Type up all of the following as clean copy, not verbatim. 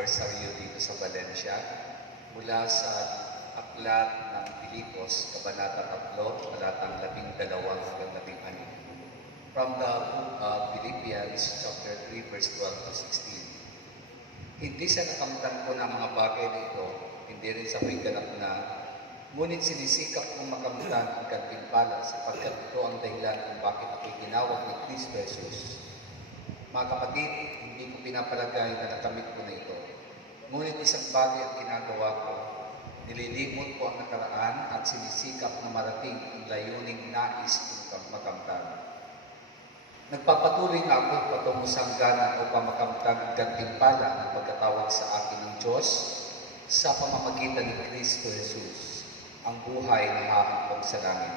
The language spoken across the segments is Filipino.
anibersaryo dito sa Valencia mula sa Aklat ng Pilipos, Kabanata 3, Talatang 12 hanggang 16. From the book of Philippians, chapter 3, verse 12 to 16. Hindi sa nakamtan ko ng mga bagay na ito, hindi rin sa ako'y ganap na, ngunit sinisikap kong makamtan ang gantimpala sapagkat ito ang dahilan kung bakit ako'y tinawag ni Kristo Jesus. Mga kapatid, hindi ko pinapalagay na nakamit ko na ito. Ngunit isang bagay ang ginagawa ko, nililimot ko ang nakaraan at sinisikap na marating ang layuning nais kong makamtan. Nagpapatuloy na ako patungo sa hangganan upang makamtan ang gantimpala ng pagkatawag sa akin ng Diyos sa pamamagitan ni Kristo Jesus, ang buhay na hahampong sa langit.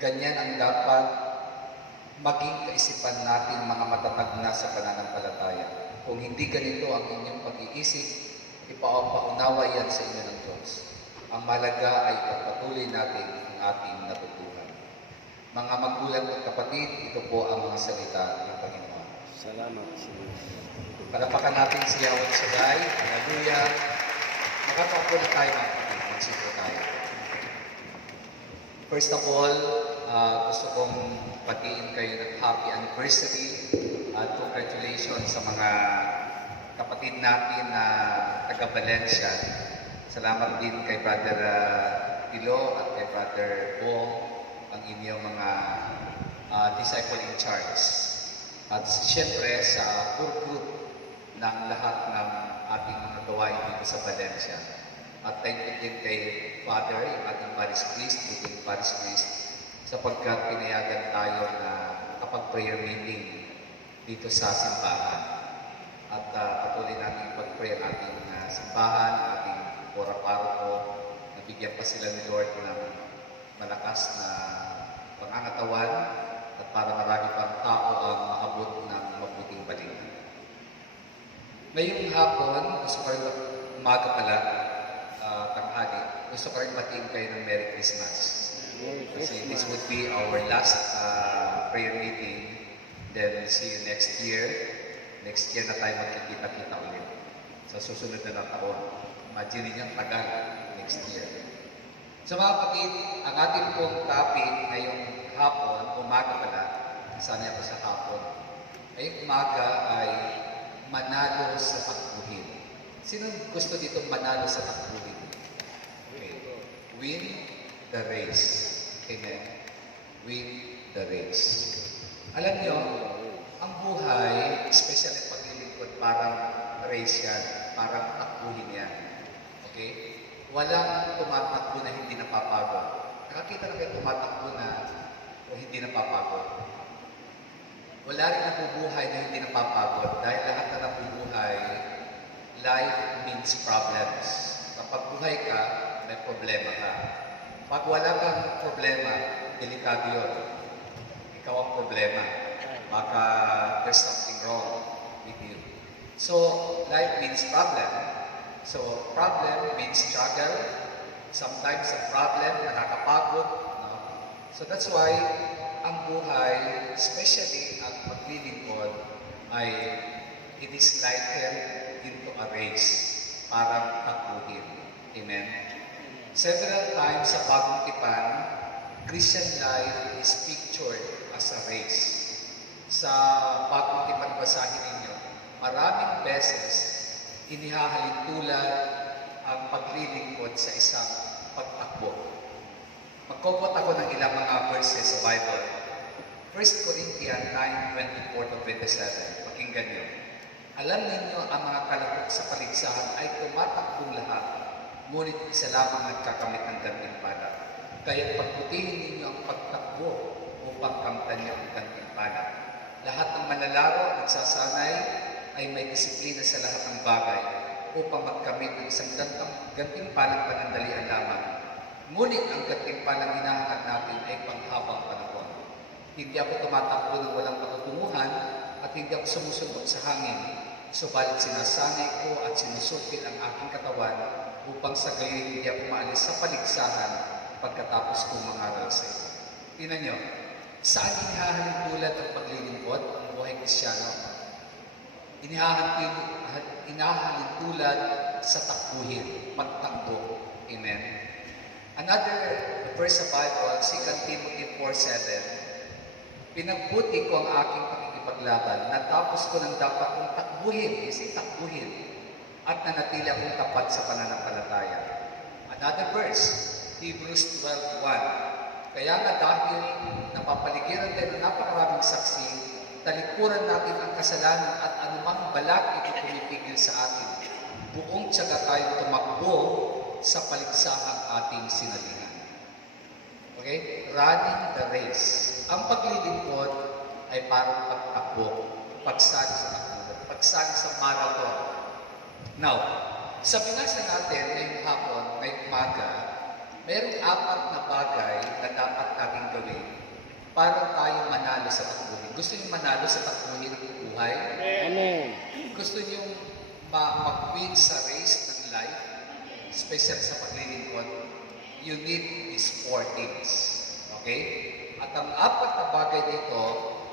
Ganyan ang dapat maging kaisipan natin mga matatag na sa pananampalataya. Kung hindi ganito ang inyong pag-iisip, ipaunawa yan sa inyo ng Diyos. Ang malaga ay pagpatuloy natin ang ating natutunan. Mga magulang at kapatid, ito po ang mga salita ng Panginoon. Salamat sa Diyos. Palapakan natin si Yahweh Shaddai. Hallelujah. Makataupo na tayo mga kapatid. Magsito tayo. First of all, gusto kong patiin kayo ng happy anniversary at congratulations sa mga kapatid natin na taga Valencia. Salamat din kay Brother Tilo at kay Brother Bong, ang inyong mga disciple in charge. At siyempre sa group ng lahat ng ating mga gawain dito sa Valencia. At thank you din kay Father, yung ating Paris Priest, buting Paris Priest, sapagkat pinayagan tayo na kapag-prayer meeting dito sa simbahan. At patuloy natin pag-pray ang ating simbahan, ating pora-paroko, nabigyan pa sila ni Lord ng malakas na pangangatawan at para marami pang tao ang maabot ng mabuting balita. Ngayong hapon, gusto ko rin umaga pala, tanghali, gusto ko rin matiin kayo ng Merry Christmas. Kasi this would be our last prayer meeting. Then see you next year. Next year na tayo magkikita-kita ulit. Sa susunod na taon. Imagine niyo ang tagal next year. So mga kapatid, ang ating pong topic ngayong hapon, umaga pala, kasama ako sa hapon. Ngayong umaga ay manalo sa takbuhin. Sino gusto dito manalo sa takbuhin? Okay. Win the race. Amen. Win the race. Alam niyo, ang buhay, especially paglilingkod, parang race yan. Parang takbuhin yan. Okay? Walang tumatakbo na hindi napapagod. Nakakita na kayo tumatakbo na o hindi napapagod. Wala rin nabubuhay na hindi napapagod dahil lahat na nabubuhay, life means problems. Kapag buhay ka, may problema ka. Pag wala kang problema, delikado yun. Ikaw ang problema. Baka there's something wrong with you. So, life means problem. So, problem means struggle. Sometimes a problem nakakapagod. No? So, that's why ang buhay, especially ang paglilingkod, ay it is likened into a race. Parang takbuhin. Amen? Several times sa Bagong Tipan, Christian life is pictured as a race. Sa Bagong Tipan, basahin ninyo, maraming beses inihahalin tulad ang paglilingkod sa isang pagtakbo. Magkukot ako ng ilang mga verses sa Bible. 1 Corinthians 9:24-27. Pakinggan niyo. Alam ninyo ang mga kalakok sa paligsahan ay tumatakbong lahat, ngunit isa lamang nagkakamit ng gantimpala. Kaya pagbutihin ninyo ang pagtakbo upang kamtan niyo ang gantimpala. Lahat ng manlalaro at nagsasanay ay may disiplina sa lahat ng bagay upang magkamit ng isang gantimpalang panandalian lamang. Ngunit ang gantimpalang hinahangad natin ay panghabang panahon. Hindi ako tumatakbo ng walang patutunguhan at hindi ako sumusunod sa hangin. Subalit sinasanay ko at sinusupil ang aking katawan upang sa gayon hindi ako maalis sa paligsahan pagkatapos kong mangaral sa iyo. Tingnan niyo, saan inihahalin tulad ang paglilingkod ang buhay Kristyano? inahalin tulad sa takbuhin, pagtakbo. Amen. Another verse sa Bible, 2 Timothy 4:7, pinagbuti ko ang aking pakikipaglaban, natapos ko ng dapat kong takbuhin, takbuhin, at nanatili akong tapat sa pananampalataya. Another verse, Hebrews 12:1, kaya nga dahil napapaligiran tayo ng napakaraming saksi, talikuran natin ang kasalanan at anumang balak ito pumipigil sa atin. Buong tiyaga tayong tumakbo sa paligsahang ating sinalihan. Okay? Running the race. Ang paglilingkod ay parang pagtakbo, pagsali sa takbo, pagsali sa marathon. Now, sa binasa natin ngayong hapon, ngayong umaga, mayroong 4 na bagay na dapat nating gawin para tayo manalo sa takbuhin. Gusto niyo manalo sa takbuhin ng buhay? Amen. Gusto niyo mag-win sa race ng life, special sa paglilingkod? You need these 4 things. Okay? At ang 4 na bagay dito,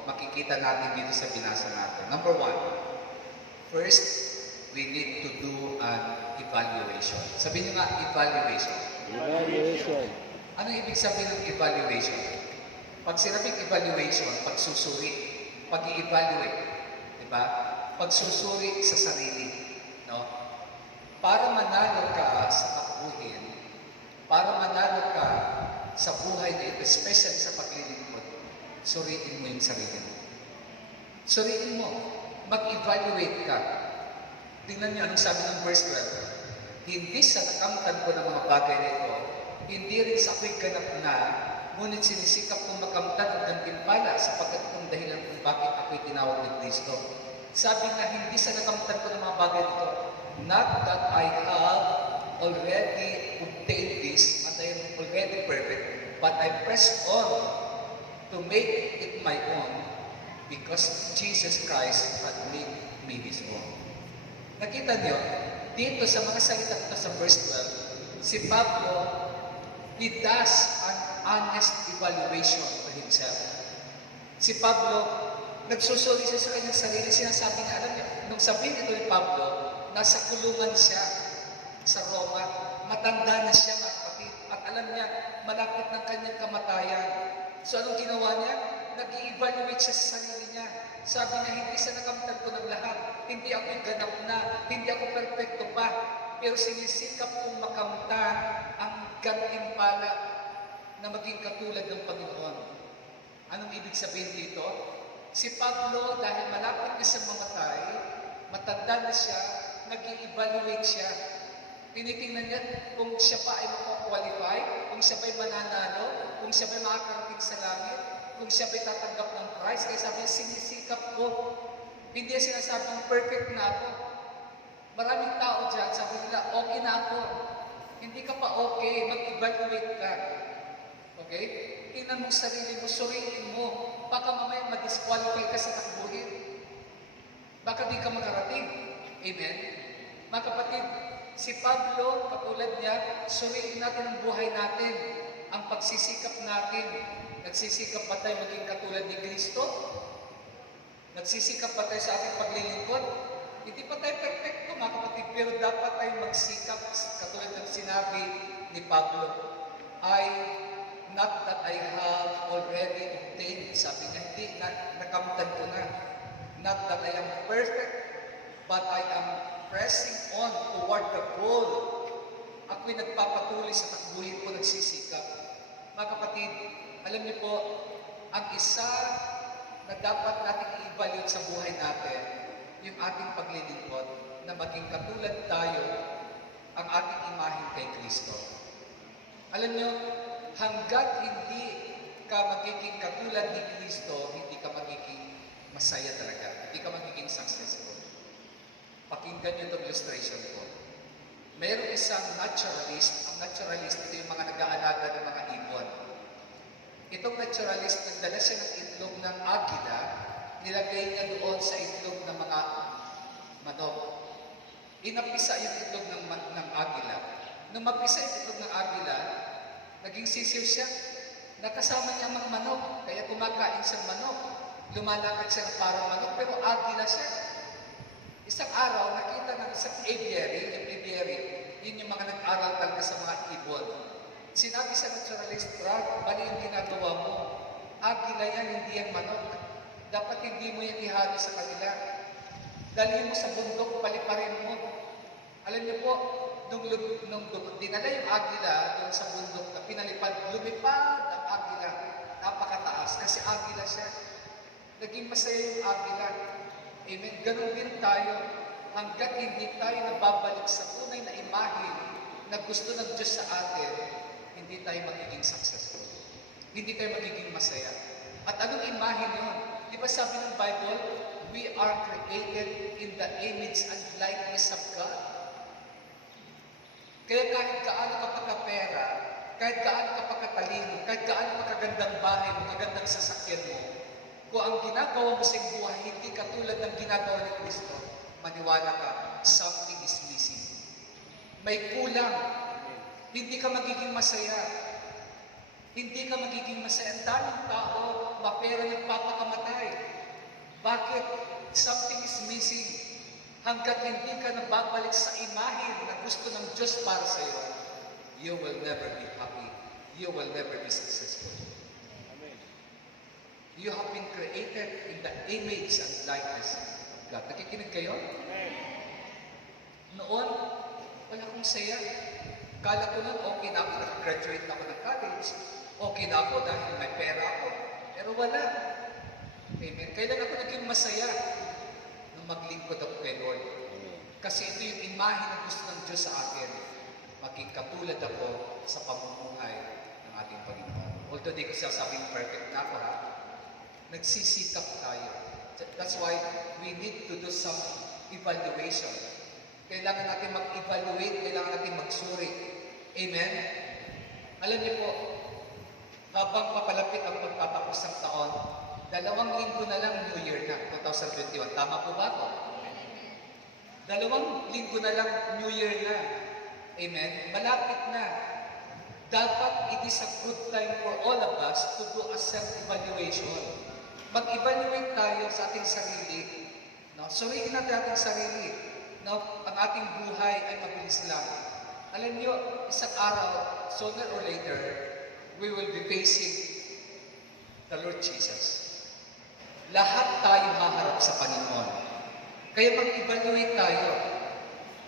makikita natin dito sa binasa natin. Number 1, first, we need to do an evaluation. Sabihin niyo nga, evaluation. Evaluation. Ano ibig sabihin ng evaluation? Pag sinabing evaluation, pagsusuri, pag-i-evaluate, di ba? Pagsusuri sa sarili, no? Para manalo ka sa takbuhin, para manalo ka sa buhay na ito, especially sa paglilingkod, suriin mo yung sarili mo. Suriin mo, mag-evaluate ka. Tingnan niyo anong sabi ng verse 12. Hindi sa nakamtan ko ng mga bagay na ito, hindi rin sa ako'y ganap na, ngunit sinisikap kong makamtan ang gantimpala sapagkat itong dahilan kung bakit ako'y tinawag ni Kristo. Sabi nga, hindi sa nakamtan ko ng mga bagay nito, not that I have already obtained this and I am already perfect, but I press on to make it my own because Jesus Christ had made me His own. Nakita niyo, dito sa mga salita ito sa verse 12, si Pablo, he does an honest evaluation to himself. Si Pablo, nagsusuri siya sa kanyang sarili, sinasabi niya, alam niya, nung sabihin ito ni Pablo, nasa kulungan siya sa Roma, matanda na siya mga kapatid, at alam niya, malapit ng kanyang kamatayan. So anong ginawa niya? Nag-i-evaluate siya sa sarili niya. Sabi niya, hindi sa nakamtan ko ng lahat, hindi ako ganap na, hindi ako perfecto pa, pero sinisikap kong makamtan ang gantimpala na maging katulad ng Panginoon. Anong ibig sabihin dito? Si Pablo, dahil malapit na siya mamatay, matanda na siya, nag-i-evaluate siya. Tinitingnan niya kung siya pa ay makakwalify, kung siya ba'y mananalo, kung siya ba'y makakarating sa langit, kung siya ba'y tatanggap ng prize. Kaya sabi niya, sinisikap ko. Hindi niya sinasabing perfect na ako. Maraming tao dyan, sabi nila, okay na ako. Hindi ka pa okay, mag-evaluate ka. Okay? Tingnan mo sarili mo, suriin mo. Baka mamaya ma-disqualify ka sa takbuhin. Baka di ka makarating. Amen? Mga kapatid, si Pablo, katulad niya, suriin natin ang buhay natin, ang pagsisikap natin. Nagsisikap pa tayo maging katulad ni Kristo? Nagsisikap pa tayo sa ating paglilingkod? Hindi pa tayo perfecto, mga kapatid, pero dapat tayo magsikap, katulad ng sinabi ni Pablo, not that I have already obtained. Sabi niya, hindi, nakamtan ko na. Not that I am perfect, but I am pressing on toward the goal. Ako'y nagpapatuloy sa takbuhin ko, nagsisikap. Mga kapatid, alam niyo po, ang isa na dapat nating i-evaluate sa buhay natin, yung ating paglilingkod, na maging katulad tayo ang ating imahin kay Kristo. Alam niyo, hanggat hindi ka magiging katulad ni Kristo, hindi ka magiging masaya talaga. Hindi ka magiging successful. Pakinggan niyo itong illustration ko. Mayroong isang naturalist. Ang naturalist, ito yung mga nag-aalaga ng mga ibon. Itong naturalist, nagdala siya ng itlog ng agila, nilagay niya doon sa itlog ng mga manok. Inapisa yung itlog ng agila. Nung mapisa yung itlog ng agila, naging sisiw siya. Nakasama niya ang mga manok, kaya kumakain siyang manok. Lumalakad siya ng parang manok, pero agila siya. Isang araw, nakita ng isang aviary, yung aviary, yun yung mga nag-aral talaga sa mga ibon. Sinabi sa naturalist, Brad, mali yung ginagawa mo. Agila yan, hindi yan manok. Dapat hindi mo yan ihalo sa kanila. Dalhin mo sa bundok, paliparin mo. Alam niyo po, nung dinala yung agila doon sa bundok na pinalipad, lumipad ang agila. Napakataas kasi agila siya. Naging masaya yung agila. Amen. Ganon din tayo. Hanggat hindi tayo nababalik sa tunay na imahe na gusto ng Diyos sa atin, hindi tayo magiging successful. Hindi tayo magiging masaya. At anong imahe yun? Di ba sabi ng Bible, we are created in the image and likeness of God. Kaya kahit gaano ka pagkapera, kahit gaano ka pagkatalino, kahit gaano ka kagandang bahay mo, kagandang sasakyan mo, kung ang ginagawa mo sa buhay hindi katulad ng ginagawa ni Kristo, maniwala ka, something is missing. May kulang. Hindi ka magiging masaya. Hindi ka magiging masaya. Ang daming tao, mapera nagpapakamatay. Bakit? Something is missing. Hanggat hindi ka nababalik sa imahe na gusto ng Diyos para sa iyo, you will never be happy. You will never be successful. Amen. You have been created in the image and likeness of God. Nakikinig kayo? Amen. Noon, wala akong saya. Kala ko nun, okay na ako, nag-graduate na ako ng college. Okay na ako dahil may pera ako. Pero wala. Amen. Kailan ako naging masaya? Nung maglingkod ako kay Lord. Kasi ito yung imahe na gusto ng Diyos sa akin. Maging katulad ako sa pamumuhay ng ating Panginoon. Although di ko sasabing perfect na ako, ha? Nagsisikap tayo. That's why we need to do some evaluation. Kailangan natin mag-evaluate, kailangan natin magsuri. Amen? Alam niyo po, habang papalapit ang pagtatapos ng taon, 2 linggo na lang New Year na, 2021. Tama po ba ako? 2 linggo na lang New Year na. Amen? Malapit na. Dapat it is a good time for all of us to do a self-evaluation. Mag-evaluate tayo sa ating sarili. No? Suriin natin ating sarili. No? Ang ating buhay ay mabilis lang. Alam niyo, isang araw, sooner or later, we will be facing the Lord Jesus. Lahat tayo haharap sa Panginoon. Kaya mag-evaluate tayo.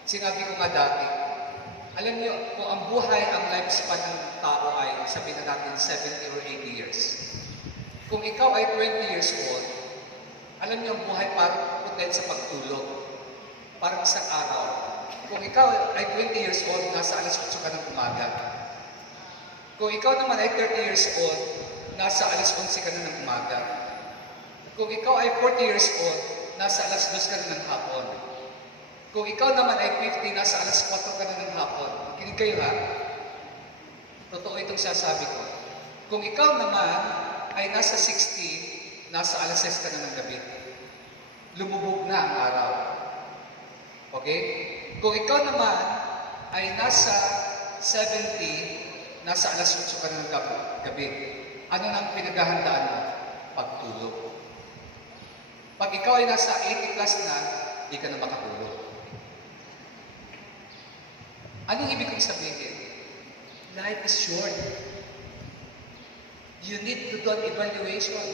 Sinabi ko nga dati, alam niyo, kung ang buhay, ang lifespan ng tao ay, sabihin na natin, 70 or 80 years. Kung ikaw ay 20 years old, alam niyo, ang buhay parang putet sa pagtulog. Parang isang araw. Kung ikaw ay 20 years old, nasa alas 8 ka ng umaga. Kung ikaw naman ay 30 years old, nasa alas 11 ka na ng umaga. Kung ikaw ay 40 years old, nasa alas 2 ka na ng hapon. Kung ikaw naman ay 50, nasa alas 4 ka na ng hapon. Kinig kayo ha? Totoo itong sasabi ko. Kung ikaw naman ay nasa 60, nasa alas 6 ka na ng gabi. Lumubog na ang araw. Okay? Kung ikaw naman ay nasa 70, nasa alas 8 ka na ng gabi. Ano nang pinaghahandaan mo? Pagtulog. Pag ikaw ay nasa 80 plus na, hindi ka na makatulog. Anong ibig kong sabihin? Life is short. You need to do an evaluation.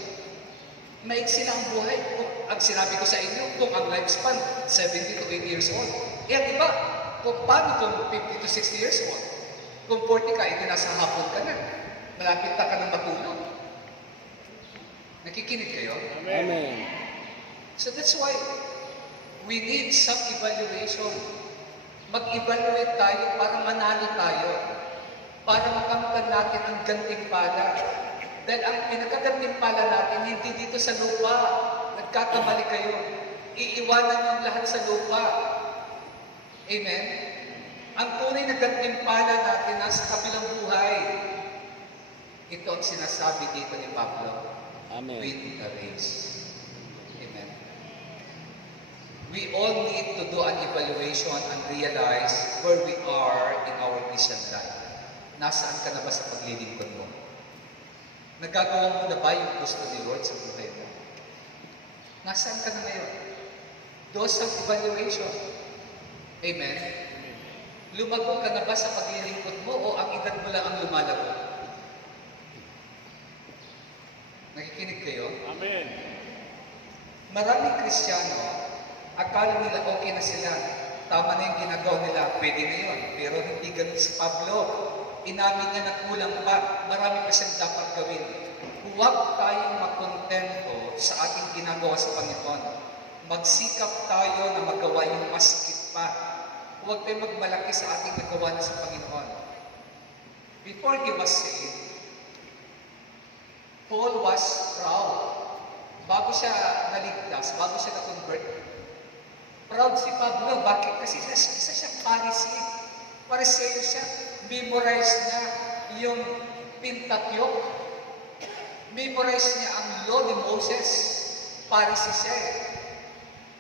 Maiksi na ang buhay. Kung ang sinabi ko sa inyo, kung ang lifespan, 70 to 80 years old. Eh, ang iba, kung paano kung 50 to 60 years old? Kung 40 ka, ito nasa hapon ka na. Malapit na ka ng matulog. Nakikinig kayo? Amen. So that's why we need some evaluation. Mag-evaluate tayo para manalo tayo. Para makamtan natin ang gantimpala. Dahil ang pinakagantimpala natin, hindi dito sa lupa. Nagkakamali kayo. Iiwanan niyo ang lahat sa lupa. Amen? Ang tunay na gantimpala natin nasa kabilang buhay. Ito ang sinasabi dito ni Pablo. Amen. Win the race. Amen. We all need to do an evaluation and realize where we are in our Christian life. Nasaan ka na ba sa paglilingkod mo? Nagagawa mo na ba yung gusto ni Lord sa buhay mo? Nasaan ka na ngayon? Do self-evaluation. Amen? Lumago ka na ba sa paglilingkod mo o ang edad mo lang ang lumalago? Nakikinig kayo? Amen. Maraming Kristiyano, akala nila okay na sila. Tama na yung ginagawa nila, pwede na yun. Pero hindi ganun si Pablo. Inamin niya na kulang pa, marami pa siyang dapat gawin. Huwag tayong makontento sa ating ginagawa sa Panginoon. Magsikap tayo na magawa yung mas higit pa. Huwag tayong magmalaki sa ating nagawa na sa Panginoon. Before he was saved, Paul was proud. Bago siya naligtas, bago siya na-convert, proud si Pablo. Bakit? Kasi isa siyang Pharisee. Pharisee siya. Memorize niya yung Pentateuch. Memorize niya ang law ni Moses. Pharisee siya eh.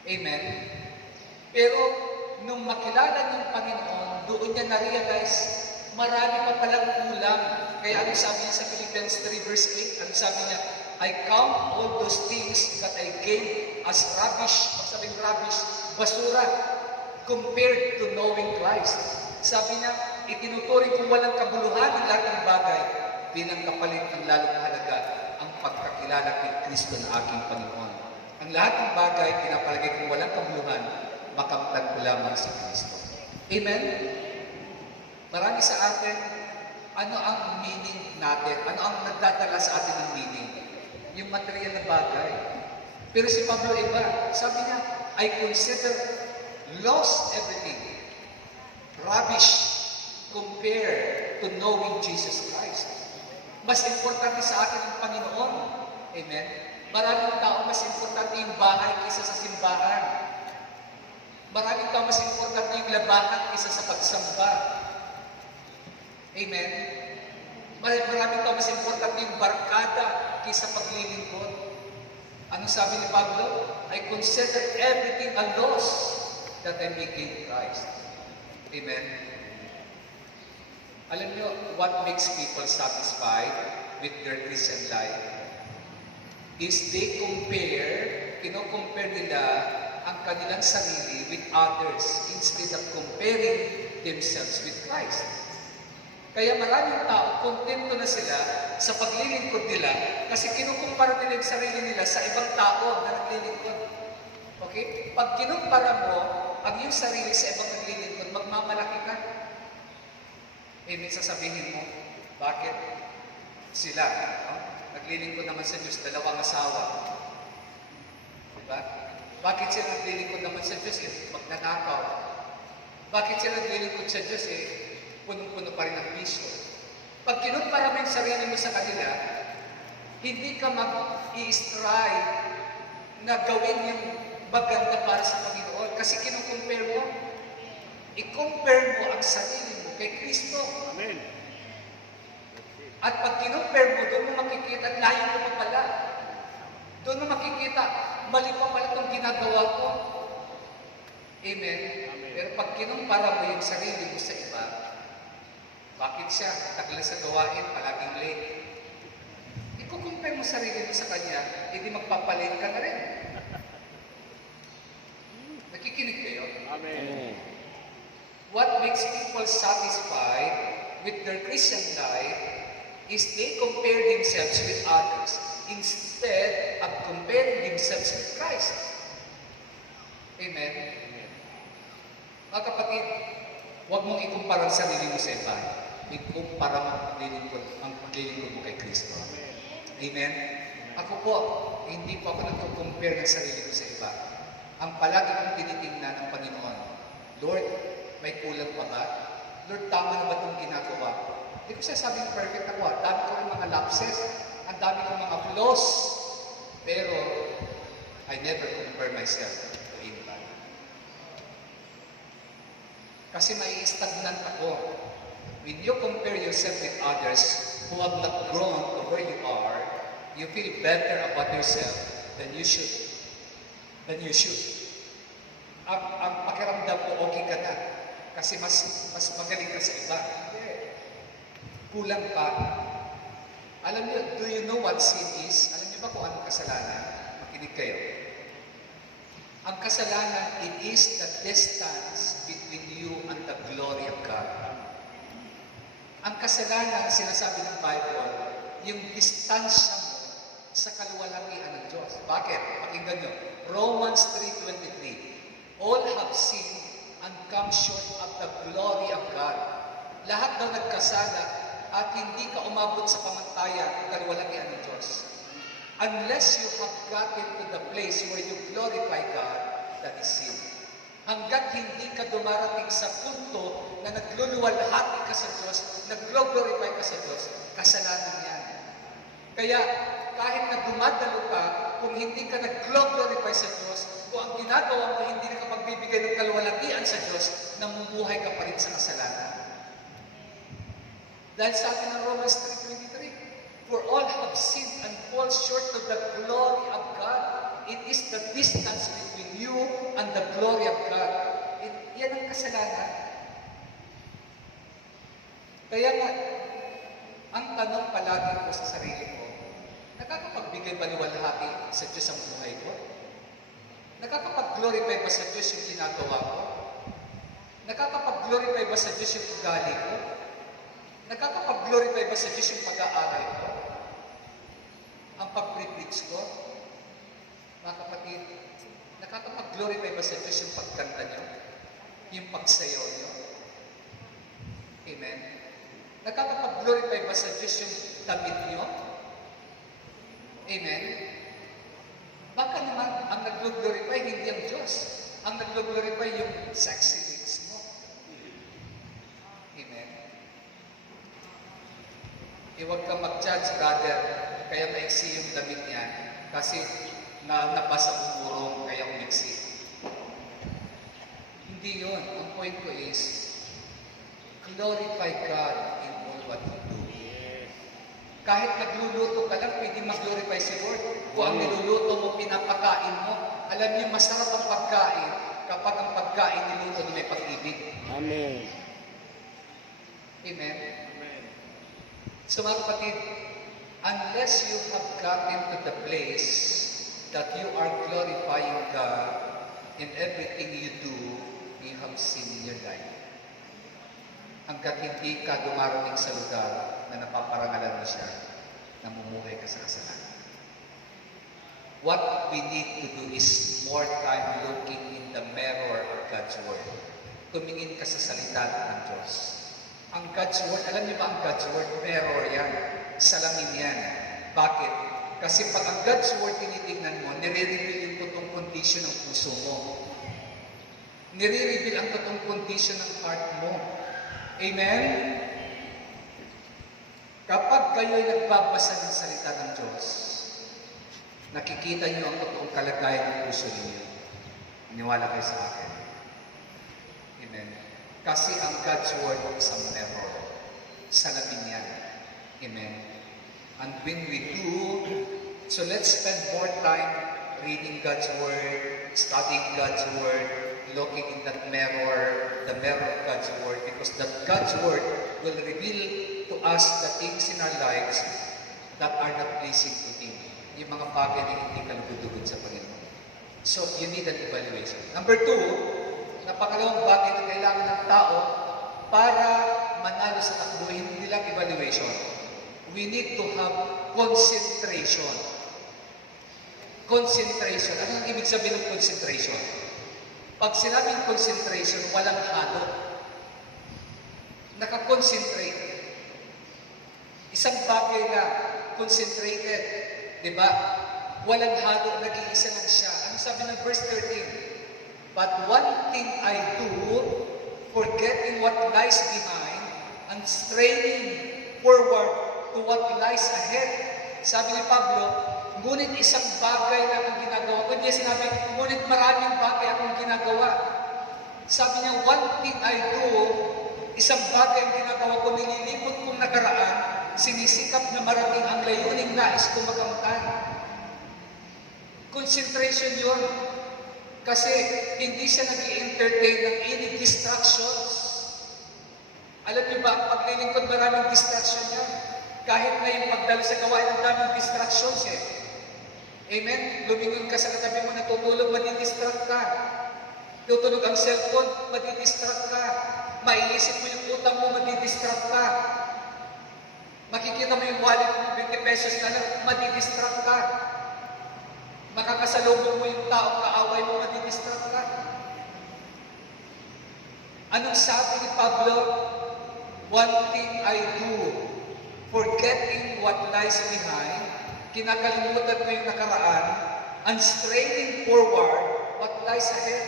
Amen? Pero nung makilala ng Panginoon, doon niya na-realize marami pa palang kulang. Kaya ano sabi niya sa Philippians 3 verse 8? Ano sabi niya? I count all those things that I gain as rubbish. Pag sabing rubbish, basura, compared to knowing Christ. Sabi niya, itinuturing kong walang kabuluhan ng lahat ng bagay bilang kapalit ng lalong halaga ang pagkakilala kay Kristo na aking Panginoon. Ang lahat ng bagay, pinapalagay kong walang kabuluhan, makamtan ko lamang sa Kristo. Amen? Marami sa atin, ano ang meaning natin? Ano ang nagdadala sa atin ng meaning? Yung material na bagay. Pero si Pablo iba, sabi niya, I consider lost everything, rubbish, compared to knowing Jesus Christ. Mas importante sa atin ang Panginoon. Amen? Maraming tao mas importante yung bahay kaysa sa simbahan. Maraming tao mas importante yung labahan kaysa sa pagsamba. Amen? Maraming tao mas importante yung barkada kaysa paglilingkod. Anong sabi ni Pablo? I consider everything a loss that I may gain Christ. Amen? Alam niyo, what makes people satisfied with their Christian life is they kino-compare nila ang kanilang sarili with others instead of comparing themselves with Christ. Kaya maraming tao, kontento na sila sa paglilingkod nila kasi kinukumpara nila yung sarili nila sa ibang tao na naglilingkod. Okay? Pag kinumpara mo ang iyong sarili sa ibang naglilingkod, magmamalaki ka. Ibig sasabihin mo, bakit sila? Naglilingkod naman sa Diyos, dalawang asawa. Diba? Bakit sila naglilingkod naman sa Diyos? Magnanakaw. Bakit sila naglilingkod sa Diyos? Punong-puno pa rin ang bisyo. Pag kinumpara mo yung sarili mo sa kanila, hindi ka mag-i-strive na gawin yung maganda para sa Panginoon. Kasi kinukumpare mo, i-compare mo ang sarili mo kay Kristo. Amen. At pag kinumpare mo, doon mo makikita, layo mo pa pala. Doon mo makikita, mali pa pala itong ginagawa ko. Amen? Amen. Pero pag kinumpara mo yung sarili mo sa iba, bakit siya? Tagal sa gawain, palaging late. Ikukumpare mo sarili mo sa kanya, hindi magpapalate ka na rin. Nakikinig kayo? Amen. What makes people satisfied with their Christian life is they compare themselves with others instead of comparing themselves with Christ. Amen? Mga kapatid, huwag mong ikumpara ang sarili mo sa iba. Ikumpara mo ang paglilingkod mo kay Kristo. Amen? Ako po, hindi po ako nagko-compare ng sarili ko sa iba. Ang palagi kong tinitingnan ng Panginoon, Lord, may kulang pa ba? Lord, tama na ba itong ginagawa ko? Hindi ko sasabing perfect ako. Ang dami ko ng mga lapses, ang dami kong mga flaws. Pero, I never compare myself to anybody. Kasi may stagnant ako. When you compare yourself with others who have not grown to where you are, you feel better about yourself than you should. Ang pakiramdam ko, okay ka na. Kasi mas magaling ka sa iba. Hindi. Kulang pa. Alam niyo, do you know what sin is? Alam niyo ba kung anong kasalanan? Makinig kayo. Ang kasalanan, it is the distance between you and the glory of God. Ang kasalanan, sinasabi ng Bible, yung distansya mo sa kaluwalhatian ng Diyos. Bakit? Pakinggan nyo. Romans 3:23. All have sinned and come short of the glory of God. Lahat daw nagkasala at hindi ka umabot sa pamantayan ng kaluwalhatian ng Diyos. Unless you have gotten to the place where you glorify God, that is sin. Hanggat hindi ka dumarating sa punto na nagluluwalhati ka sa Diyos, nag-glorify ka sa Diyos, kasalanan yan. Kaya, kahit na dumadalo ka, kung hindi ka nag-glorify sa Diyos, kung ang ginagawa mo hindi nakapagbibigay ng kaluwalhatian sa Diyos, namumuhay ka pa rin sa kasalanan. Dahil sa atin ng Romans 3:23, for all have sinned and fall short of the glory of God. It is the distance between you and the glory of God. Yan ang kasalanan. Kaya nga, ang tanong palagi ko sa sarili ko, nakakapagbigay ba liwalhati sa Diyos ang buhay ko? Nakakapag-glorify ba sa Diyos yung ginagawa ko? Nakakapag-glorify ba sa Diyos yung ugali ko? Nakakapag-glorify ba sa Diyos yung pag-aaral ko? Ang pag-preach ko? Mga kapatid, nakakapag-glorify ba sa Diyos yung pagkanta nyo? Yung pagsayaw nyo? Amen? Nakakapag-glorify ba sa Diyos yung damit nyo? Amen? Baka naman, ang nag-glorify hindi ang Diyos. Ang nag-glorify yung sexy lips mo. Amen? Huwag kang mag-judge, brother. Kaya maiksi yung damit niya. Kasi nabasa ang burong, kaya umiksi. Hindi yun. Ang point ko is, glorify God in all what you do. Kahit nagluluto ka lang, pwede mag-glorify si Lord. Kung ang niluluto mo, pinapakain mo, alam niyo, masarap ang pagkain kapag ang pagkain niluto ni may pag-ibig. Amen. Amen? So mga kapatid, unless you have gotten to the place that you are glorifying God in everything you do, you have sin in your life. Hanggat hindi ka dumarating sa lugar na napaparangalan mo siya, namumuhay ka sa kasalanan. What we need to do is more time looking in the mirror of God's Word. Tumingin ka sa salita ng Diyos. Ang God's Word, alam niyo ba ang God's Word? Mirror yan. Salamin yan. Bakit? Kasi pag ang God's Word tinitingnan mo, nire-reveal yung totoong condition ng puso mo. Nire-reveal ang totoong condition ng heart mo. Amen? Kapag kayo'y nagbabasa ng salita ng Diyos, nakikita niyo ang totoong kalagayan ng puso ninyo. Iniwala kayo sa akin. Amen? Kasi ang God's Word is a mirror. Salamin yan. Amen? And when we do, so let's spend more time reading God's Word, studying God's Word, looking in that mirror, the mirror of God's Word, because that God's Word will reveal to us the things in our lives that are not pleasing to Him. Yung mga bagay na hindi kalugod-lugod sa Panginoon. So, you need an evaluation. Number 2, napakalawang bagay na kailangan ng tao para manalo sa takbo, hindi lang evaluation. We need to have concentration. Concentration. Ano ang ibig sabihin ng concentration? Pag sinabing concentration, walang halo. Nakakonsentrate. Isang bagay na concentrated, di ba? Walang halo, nag-iisa lang siya. Ano sabi ng verse 13? But one thing I do, forgetting what lies behind, and straining forward to what lies ahead. Sabi ni Pablo, ngunit isang bagay lang ang ginagawa ko. Hindi sinabi, ngunit maraming bagay akong ginagawa. Sabi niya, one thing I do, isang bagay ang ginagawa ko, nililipot kong nakaraan, sinisikap na marating ang layuning nais kong makamtan. Concentration yun. Kasi hindi siya nag-i-entertain ng any distractions. Alam niyo ba, ang paglilingkod maraming distraction yan. Kahit na yung pagdalo sa gawain, ang daming distractions eh. Amen? Lumingon ka sa katabi mo, natutulog, madidistract ka. Tutulog ang cellphone, madidistract ka. Maiisip mo yung utang mo, madidistract ka. Makikita mo yung wallet mo, 20 pesos na lang, madidistract ka. Makakasalubong mo yung taong kaaway mo, madidistract ka. Anong sabi ni Pablo? One thing I do, forgetting what lies behind, kinakalimutan ko yung nakaraan, and straining forward what lies ahead.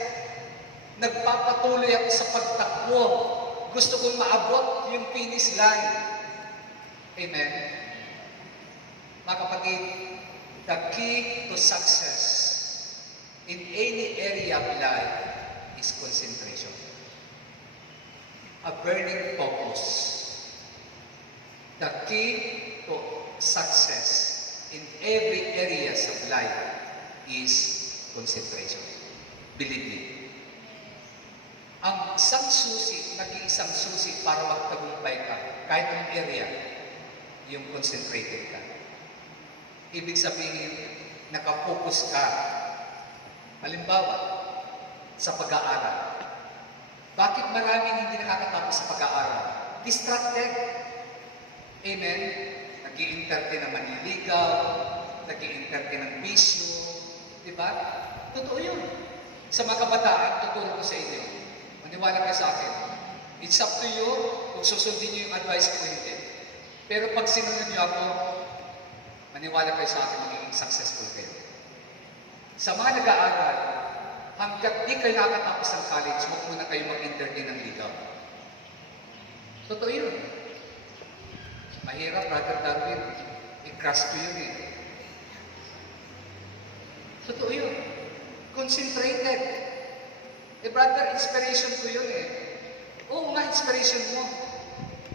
Nagpapatuloy ako sa pagtakbo. Gusto kong maabot yung finish line. Amen? Mga kapatid, the key to success in any area of life is concentration. A burning focus. The key to success in every areas of life is concentration. Believe me. Ang isang susi, nag-iisang susi para magtagumpay ka, kahit anong area, yung concentrated ka. Ibig sabihin, nakafocus ka. Halimbawa, sa pag-aaral. Bakit maraming hindi nakakatapos sa pag-aaral? Distracted. Amen? Nag-i-entertain ng manliligaw, nag-i-entertain ng bisyo. Diba? Totoo yun. Sa mga kabataan, tuturo ko sa inyo. Maniwala kayo sa akin. It's up to you kung susundin niyo yung advice ko hindi. Pero pag sinunod niyo ako, maniwala kayo sa akin, magiging successful kayo. Sa mga nag-aaral, hanggat di kayo nakatapos ng college, huwag muna kayo mag-entertain ng ligaw. Totoo yun. Mahirap, Brother Darwin. I-crush ko yun eh. Totoo yun. Concentrated. Brother, inspiration ko yun eh. Oo nga, inspiration mo.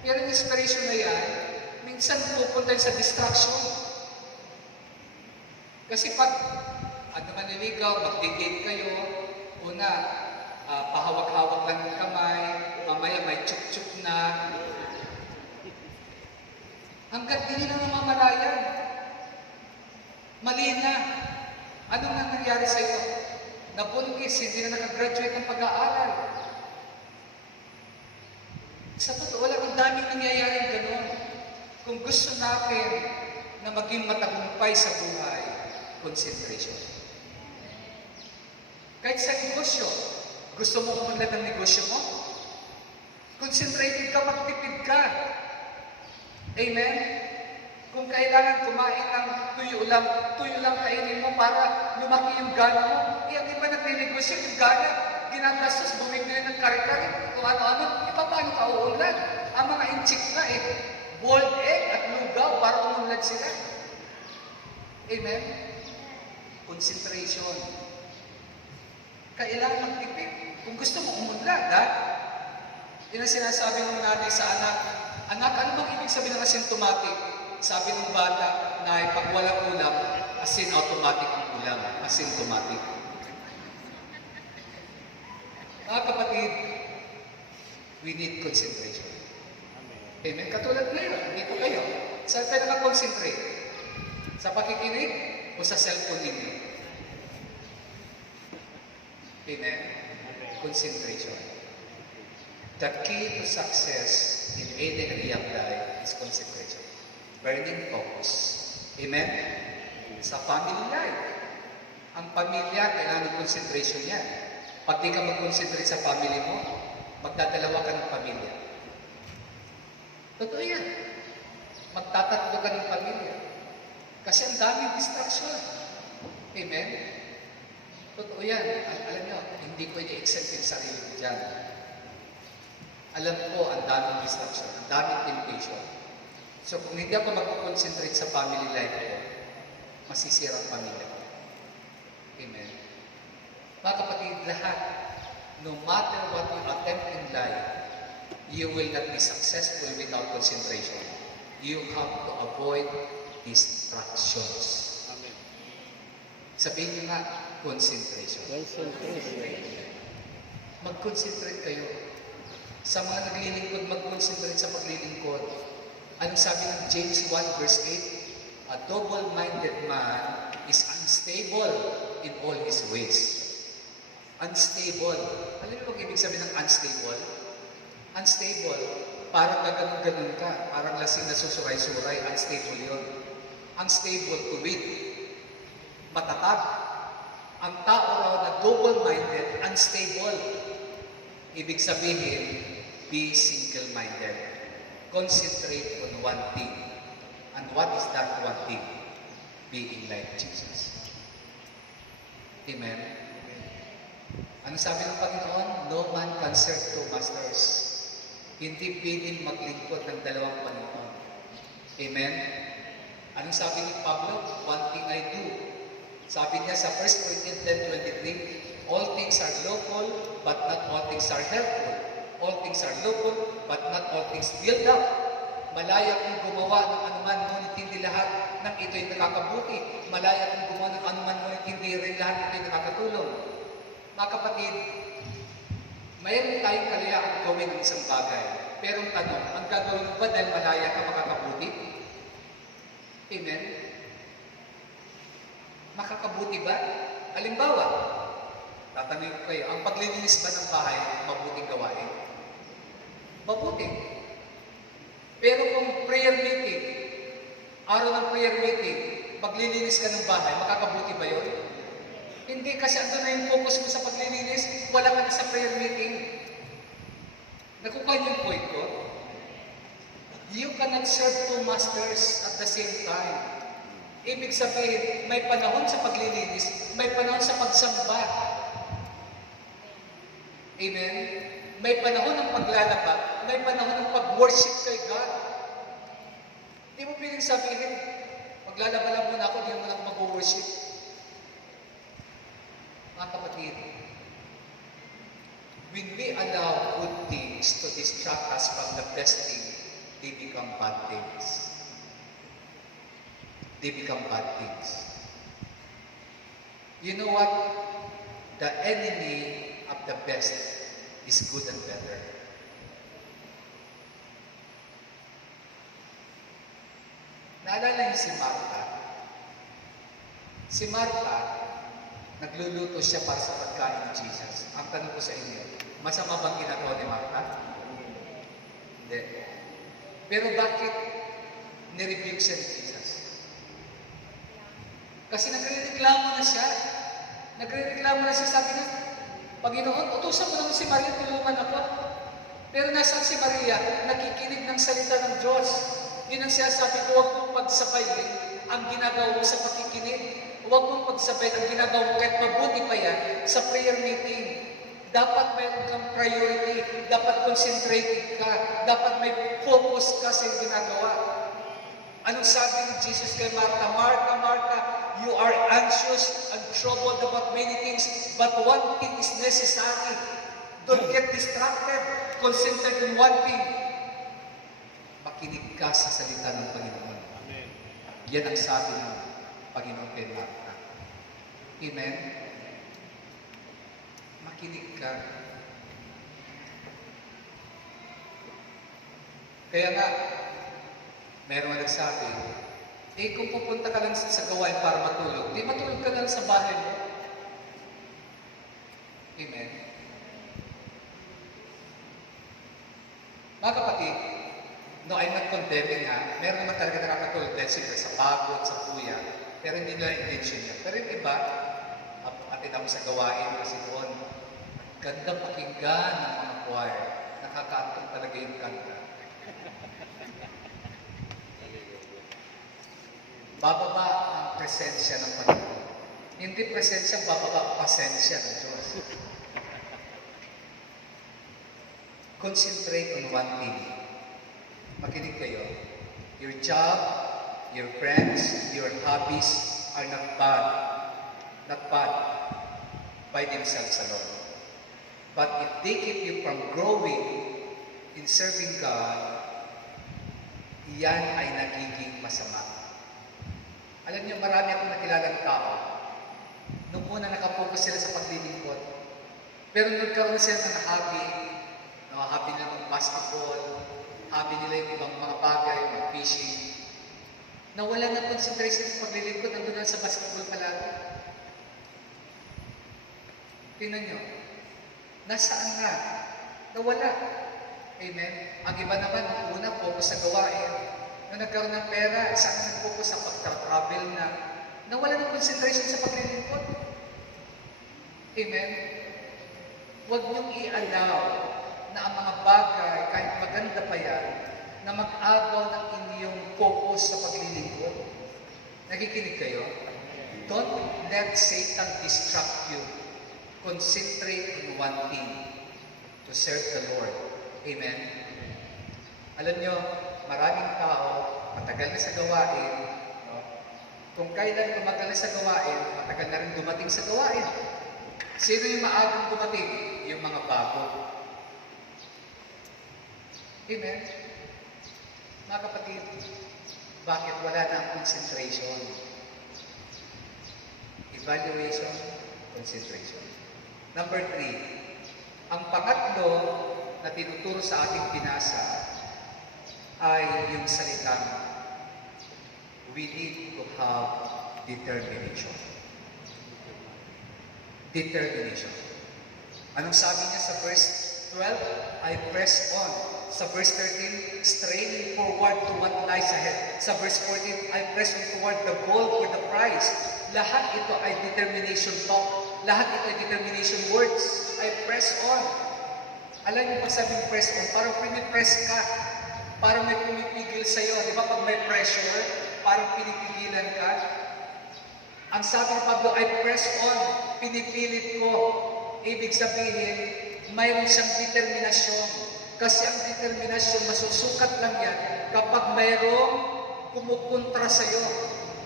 Pero yung inspiration na yan, minsan pupunta yun sa distraction. Kasi pag maniligaw, mag-date kayo, una, pahawak-hawak lang ng kamay, mamaya may tsuk-tsuk na. Hanggat hindi na namamalayan. Mali na. Anong nangyayari sa iyo? Nabuntis, hindi na nakagraduate ng pag-aaral. Sa totoo lang, ang daming nangyayaring gano'n. Kung gusto natin na maging matagumpay sa buhay, concentration. Kahit sa negosyo, gusto mo umunlad ng negosyo mo? Concentrated ka, magtipid ka. Amen? Kung kailangan kumain ng tuyo lang kainin mo para lumaki yung gana mo. Ang iba nagninegosyo, yung gana, ginagastos, bumibili ng kare-kare, kung ano-ano, paano ka uunlad? Ang mga inchik na boiled egg at lugaw para umunlad sila. Amen? Concentration. Kailangan magtipid. Kung gusto mo umunlad, yun ang sinasabi ng nanay sa anak. Anak, ano bang ibig sabihin ng asymptomatic? Sabi ng bata na pag walang ulam, asin automatic ang ulam. Asymptomatic. Mga kapatid, we need concentration. Amen? Katulad ngayon, dito kayo. Saan kayo nakakonsentrate? Sa pakikinig o sa cellphone ninyo? Amen? Concentration. The key to success in any area of life is concentration. Burning focus. Amen? Sa family life. Ang pamilya, kailangan ng concentration yan. Pag di ka mag-concentrate sa family mo, magdadalawa ka ng pamilya. Totoo yan. Magtatatlo ka ng pamilya. Kasi ang daming distraction. Amen? Totoo yan. Alam nyo, hindi ko i-accept yung sarili ko dyan. Alam ko, ang daming distraction, ang daming temptation. So, kung hindi ako mag-concentrate sa family life ko, masisira ang pamilya ko. Amen? Mga kapatid, lahat, no matter what you attempt in life, you will not be successful without concentration. You have to avoid distractions. Amen. Sabihin niyo nga, concentration. Concentration. Mag-concentrate kayo. Sa mga naglilingkod, mag-concentrate sa paglilingkod. Anong sabi ng James 1 verse 8? A double-minded man is unstable in all his ways. Unstable. Alam niyo kung ibig sabihin ng unstable? Unstable, parang gaganon-ganon ka, parang lasing na susuray-suray, unstable yun. Unstable to read. Matatag. Ang tao raw na double-minded, unstable. Ibig sabihin, be single-minded. Concentrate on one thing. And what is that one thing? Being like Jesus. Amen? Ano sabi ng Panginoon? No man can serve two masters. Hindi pwedeng maglingkod ng dalawang Panginoon. Amen? Anong sabi ni Pablo? One thing I do. Sabi niya sa 1 Corinthians 10:23, all things are lawful, but not all things are helpful. All things are lawful, but not all things build up. Malaya kong gumawa ng anuman, ngunit hindi lahat ng ito'y nakakabuti. Malaya kong gumawa ng anuman, ngunit hindi rin lahat ito'y nakakatulong. Mga kapatid, mayroon tayong kalayaang gawin ng isang bagay. Pero ang tanong, ang gagawin mo ba dahil malaya ka makakabuti? Amen? Makakabuti ba? Halimbawa, tatanungin ko kayo, ang paglilinis ba ng bahay, mabuting gawain? Mabuti. Pero kung prayer meeting, araw ng prayer meeting, paglilinis ka ng bahay, makakabuti ba yun? Hindi, kasi ando na yung focus mo sa paglilinis, wala ka na sa prayer meeting. Nakukuha niyo yung point ko? You cannot serve two masters at the same time. Ibig sabihin, may panahon sa paglilinis, may panahon sa pagsamba. Amen? May panahon ng paglalaba, may panahon ng pag-worship kay God. Hindi mo piling sabihin, maglalaba lang muna ako, hindi mo lang mag-worship. Mga kapatid, when we allow good things to distract us from the best thing, they become bad things. They become bad things. You know what? The enemy of the best is good and better. Naalala niyo si Martha? Si Martha, nagluluto siya para sa pagkain ni Jesus. Ang tanong ko sa inyo, masama bang ginagawa ni Martha? Hindi. Pero bakit nirebuke siya ni Jesus? Kasi nagre-reklamo na siya. Nagre-reklamo na siya, sabi niya, Panginoon, utusan mo naman si Maria, tulungan ako. Pero nasaan si Maria? Nakikinig ng salita ng Diyos. Yun ang sinasabi ko, huwag mong pagsabayin ang ginagawa mo sa pakikinig. Huwag mong pagsabayin ang ginagawa mo kahit mabuti pa yan sa prayer meeting. Dapat mayroon kang priority. Dapat concentrated ka. Dapat may focus ka sa ginagawa. Anong sabi ni Jesus kay Martha? Martha, Martha, you are anxious and troubled about many things, but one thing is necessary. Don't get distracted. Concentrate on one thing. Makinig ka sa salita ng Panginoon. Amen. Yan ang sabi ng Panginoon kay Martha. Amen? Makinig ka. Kaya nga, meron nga nagsabi, kung pupunta ka lang sa gawain para matulog, matulog ka lang sa bahay mo. Amen? Mga kapatid, no, I'm not condemning ha. Meron naman talaga nakakatulog dahil siyempre sa pagod, sa puya. Pero hindi nila intention niya. Pero yung iba, atid ako sa gawain kasi doon, ganda pakinggan ng mga choir. Nakakaantong talaga yung kanta. Bababa ang presensya ng Panginoon. Hindi presensya, bababa ang pasensya ng Diyos. Concentrate on one thing. Makinig kayo. Your job, your friends, your hobbies are not bad. Not bad by themselves alone. But if they keep you from growing in serving God, yan ay nagiging masama. Alam niyo, marami akong nakilalang tao. Noong una nakapokus sila sa paglilingkod. Pero nagkaroon sila ng hobby. Hobby nila ng basketball. Hobby nila yung ibang mga bagay, mag-fishing. Nawala na concentration sa paglilingkod, nandun na sa basketball palagi. Tingnan nyo, nasaan na? Nawala. Amen? Ang iba naman, nung una, focus sa gawain. Nung nagkaroon ng pera, saan nag-focus sa pagka-travel na? Nawala ng concentration sa paglilingkod. Amen? Huwag niyong i-allow na ang mga bagay, kahit maganda pa yan, na mag-agaw ng inyong focus sa paglilingkod. Nakikinig kayo? Don't let Satan distract you. Concentrate on one thing, to serve the Lord. Amen? Alam nyo, maraming tao, matagal na sa gawain, no? Kung kailan tumagal na sa gawain, matagal na rin dumating sa gawain. Sino yung maagang dumating? Yung mga bago. Amen? Mga kapatid, bakit wala na ang concentration? Evaluation, concentration. Number 3, ang pangatlo na tinuturo sa ating binasa ay yung salitang we need to have determination. Determination. Anong sabi niya sa verse 12? I press on. Sa verse 13, straining forward to what lies ahead. Sa verse 14, I press on toward the goal for the prize. Lahat ito ay determination talk. Lahat ito ay determination words. I press on. Alam niyo pag sabing press on, parang pinipress ka. Parang may pumipigil sa'yo. Di ba pag may pressure, parang pinipigilan ka? Ang sabi ni Pablo, I press on. Pinipilit ko. Ibig sabihin, mayroon siyang determinasyon. Kasi ang determinasyon, masusukat lang yan kapag mayroong kumukontra sa'yo.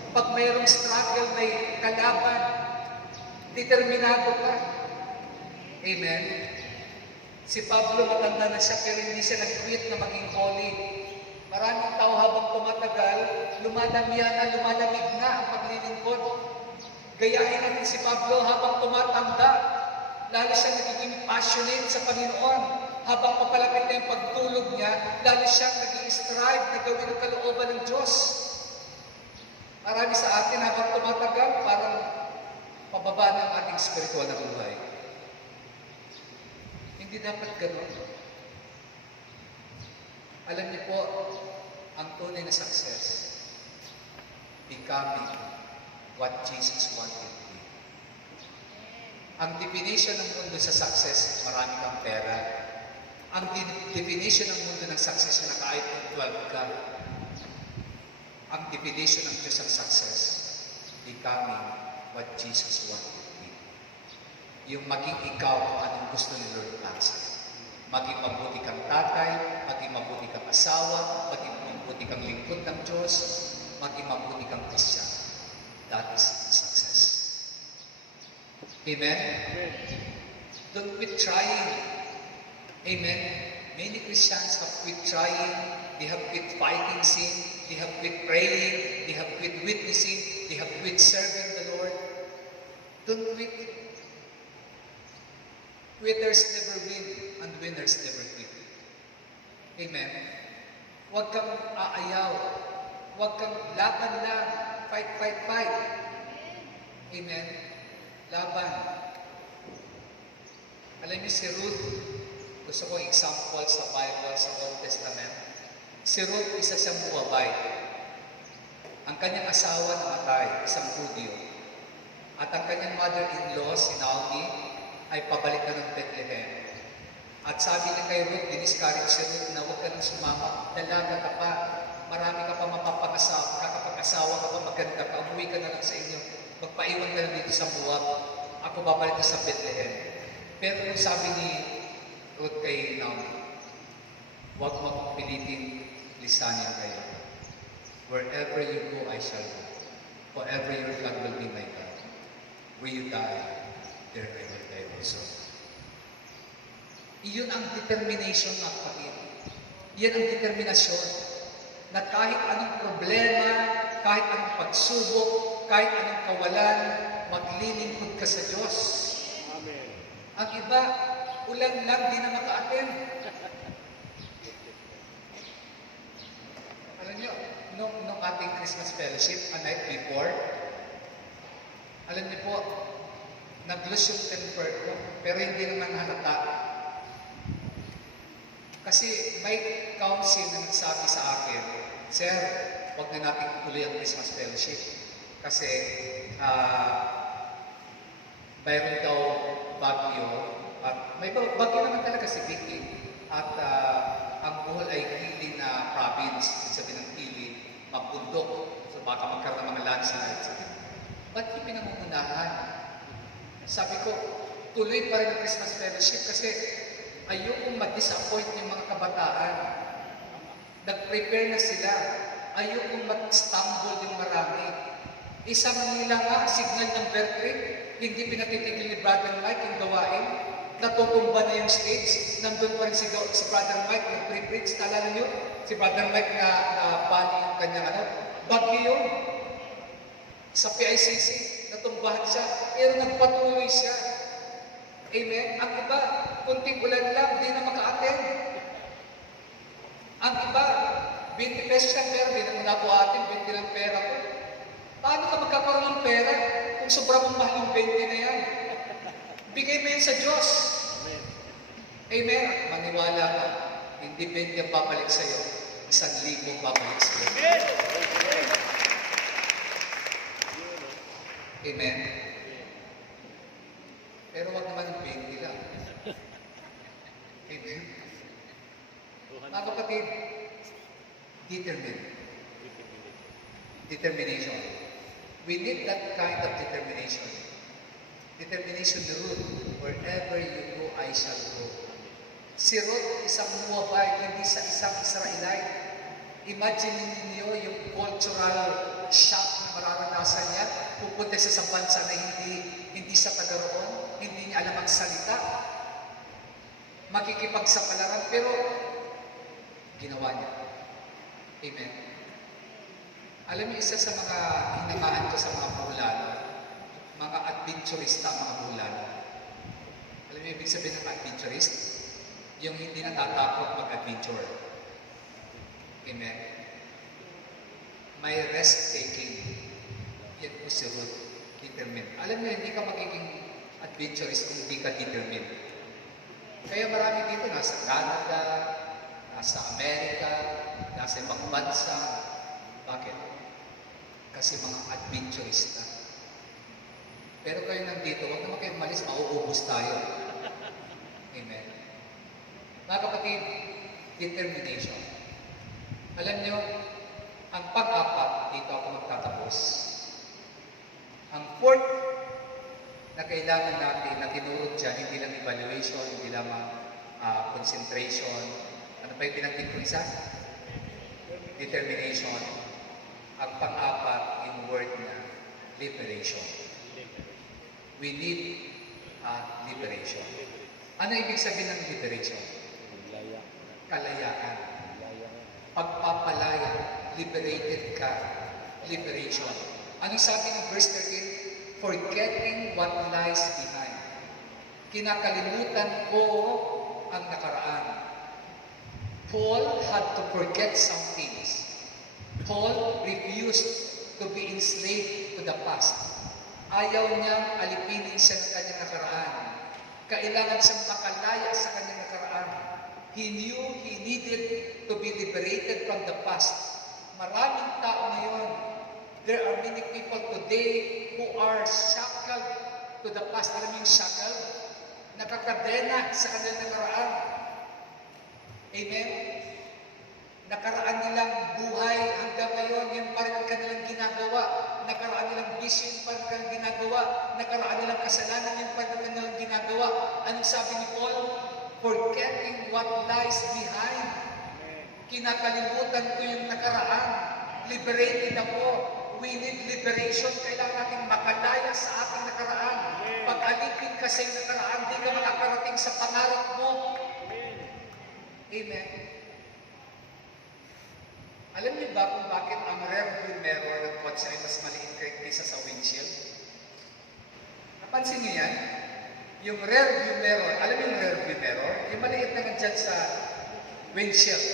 Pag mayroong struggle, may kalaban, determinado ka. Amen? Si Pablo, matanda na siya, pero hindi siya nag-quit na maging holy. Maraming tao habang tumatagal, lumalamig na ang paglilingkod. Gayahin natin si Pablo habang tumatanda, lalo siya nagiging passionate sa Panginoon. Habang papalapit na yung pagtulog niya, lalo siya naging strive na gawin ang kalooban ng Diyos. Marami sa atin habang tumatagal, parang pababa ng ating spiritual na buhay. Hindi dapat gano'n. Alam niyo po, ang tunay na success, becoming what Jesus wanted to be. Ang definition ng mundo sa success, marami kang pera. Ang definition ng mundo ng success na naka-iPhone 12 ka. Ang definition ng Diyos ng success, becoming what Jesus wanted to be. Yung maging ikaw kung anong gusto ni Lord para sa'yo. Maging mabuti kang tatay, maging mabuti kang asawa, maging mabuti kang lingkod ng Diyos, maging mabuti kang Christian. That is success. Amen? Don't quit trying. Amen? Many Christians have quit trying, they have quit fighting sin, they have quit praying, they have quit witnessing, they have quit serving the Lord. Don't quit. Quitters never win, and winners never quit. Amen? Huwag kang aayaw. Huwag kang laban lang. Fight, fight, fight. Amen? Laban. Alam niyo si Ruth, gusto ko example sa Bible, sa Old Testament. Si Ruth, isa siyang Moabite. Ang kanyang asawa namatay, isang Hudyo. At ang kanyang mother-in-law, si Naomi, ay pabalik na ng Bethlehem. At sabi niya kay Ruth, diniscourage si Ruth na huwag ka nang sumama. Dalaga ka pa, marami ka pa mapapag-asawa, kakapag-asawa ka pa, maganda ka, umuwi ka na lang sa inyo. Magpaiwan ka na dito sa Moab. Ako babalik na sa Bethlehem. Pero kung sabi ni Ruth kay Naomi, huwag mo akong pilitin, lisanin kayo. Wherever you go, I shall go. Forever your God will be my God. Where you die, there I will die also. Iyon ang determination ng kapatid. Iyan ang determinasyon na kahit anong problema, kahit anong pagsubok, kahit anong kawalan, maglilingkod ka sa Diyos. Amen. Ang iba, ulan lang, di na maka-attend. Alam niyo, nung ating Christmas fellowship, a night before, alam niyo po, nag-lose yung temper ko, pero hindi naman halata. Kasi may council na nagsabi sa akin, Sir, huwag na natin tuloy ang Christmas fellowship. Kasi mayroon daw bagyo, at may bagyo naman talaga si Vicky. At ang Bohol ay hili na province, ibig sabihin ng hili, mabundok. So baka magkaroon ng mga landslides. Ba't yung pinangungunahan? Sabi ko, tuloy pa rin ang Christmas fellowship kasi ayokong ma-disappoint yung mga kabataan. Nag-prepare na sila. Ayokong mag-stumble yung marami. Isa Manila nga, signal ng trip, hindi pinatitigil ni Brother Mike yung gawain. Natutumba na yung stage. Nandun pa rin si Brother Mike, nag-pre-preach. Naalala nyo? Si Brother Mike na bali yung kanyang bagyo yun. Sa PICC, natumbahan siya, pero nagpatuloy siya. Amen? Ang iba, kunting ulan lang, di na maka-attend. Ang iba, 20 pesos lang pera, di na muna ako atin, 20 lang pera ko. Paano ka magkakaroon ng pera kung sobrang mahal yung 20 na yan? Bigay mo yun sa Diyos. Amen? Maniwala ka, hindi 20 ang babalik sa'yo, 1,000 babalik sa'yo. Amen? Pero wag naman yung 20 lang. Amen? Mga kapatid, determination. We need that kind of determination. Determination to rule. Wherever you go, I shall go. Si Ruth, isang Moabite, hindi sa isang Israelite. Imagine ninyo yung cultural shock na mararanasan niya. Pupunta siya sa bansa na hindi sa taga roon, hindi niya alam ang salita. Makikipagsapalaran, pero ginawa niya. Amen. Alam niyo, isa sa mga hinangaan ko sa mga Boholano, mga adventurista, mga Boholano. Alam niyo, ibig sabihin ng adventurist? Yung hindi natatakot mag-adventure. Amen. May risk-taking. Yan po si Ruth. Determined. Alam niyo, hindi ka magiging adventurist kung hindi ka determined. Kaya marami dito, nasa Canada, nasa Amerika, nasa ibang bansa. Bakit? Kasi mga adventurista. Pero kayo nandito, huwag naman kayo malis, mauubos tayo. Amen. Mga kapatid, determination. Alam nyo, ang pag-apat, dito ako magtatapos. Ang fourth na kailangan natin na tinurot dyan, hindi lang evaluation, hindi lang concentration. Ano pa yung pinagtin ko isa? Determination. Ang pang-apat, yung word na liberation. We need liberation. Ano ibig sabihin ng liberation? Kalayaan. Pagpapalaya. Liberated ka. Liberation. Anong sabi ng verse 13? Forgetting what lies behind. Kinakalimutan ko ang nakaraan. Paul had to forget some things. Paul refused to be enslaved to the past. Ayaw niyang alipinin siya ng kanyang nakaraan. Kailangan siyang makalaya sa kanyang nakaraan. He knew he needed to be liberated from the past. Maraming tao ngayon, there are many people today who are shackled to the past. Alam mo yung shackled? Nakakadena sa kanilang nakaraan. Amen? Nakaraan nilang buhay hanggang ngayon, yan pa rin ang kanilang ginagawa. Nakaraan nilang bisyo, yan pa rin ang kanilang ginagawa. Nakaraan nilang kasalanan, yan pa rin ang kanilang ginagawa. Anong sabi ni Paul? Forgetting what lies behind. Kinakalimutan ko yung nakaraan. Liberated ako. We need liberation. Kailangan natin makalaya sa ating nakaraan. Pag alipin ka sa nakaraan, di ka makakarating sa pangarap mo. Amen. Alam niyo ba kung bakit ang rear view mirror ng kotse ay mas maliit kaysa sa windshield? Napansin niyo yan? Yung rear view mirror, alam niyo yung rear view mirror? Yung maliit na dyan sa windshield.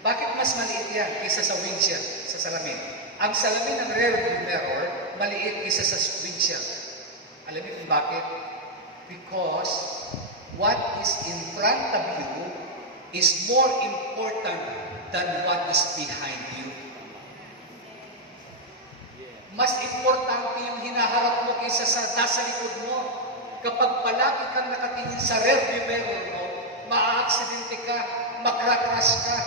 Bakit mas maliit yan kaysa sa windshield, sa salamin? Ang salamin ng rear view mirror, maliit kaysa sa windshield. Alam niyo kung bakit? Because what is in front of you is more important than what is behind you. Mas importante yung hinaharap mo kaysa sa nasa likod mo. Kapag palagi kang nakatingin sa rearview mirror mo, maaaksidente ka, makrakrash ka.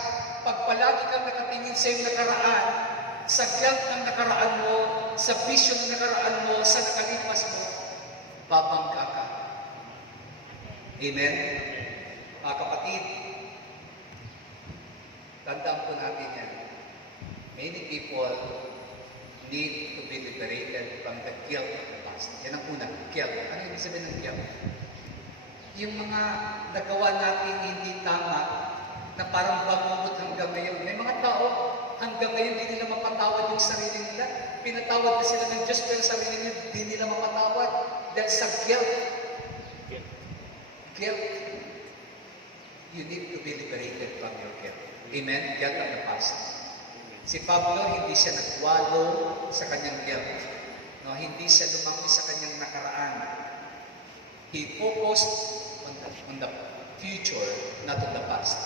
Pag palagi kang nakatingin sa iyong nakaraan, sa guilt ng nakaraan mo, sa vision ng nakaraan mo, sa nakalipas mo, babangka ka. Amen? Mga kapatid, tandaan po natin yan. Many people need to be liberated from the guilt of the past. Yan ang una, guilt. Ano yung sabihin ng guilt? Yung mga nagawa natin hindi tama, na parang bangungot hanggang ngayon. May mga tao, hanggang ngayon hindi nila mapatawad yung sarili nila. Pinatawad na sila ng Diyos, pero sarili nila hindi nila mapatawad. Dahil sa guilt. Guilt. You need to be liberated from your guilt. Amen? Guilt of the past. Si Pablo, hindi siya nagwalo sa kanyang guilt. No, hindi siya lumaki sa kanyang nakaraan. He focused on the future, not on the past.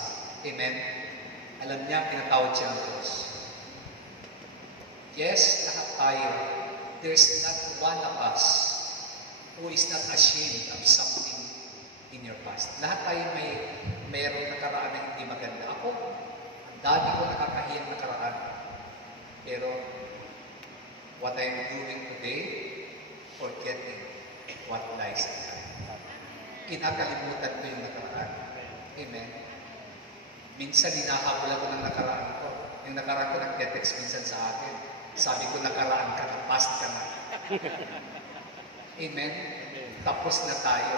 Amen? Alam niya, pinatawad siya ng Diyos. Yes, lahat tayo. There's not one of us who is not ashamed of something in your past. Lahat tayo mayroong nakaraan na hindi maganda. Ako, ang dami ko nakakahiyang nakaraan. Pero, what I'm doing today, forgetting what lies ahead. Kinakalimutan ko yung nakaraan. Amen? Minsan, hinahabol ako ng nakaraan ko. Yung nakaraan ko, nag-text minsan sa akin. Sabi ko, nakaraan ka na, past ka na. Amen? Tapos na tayo.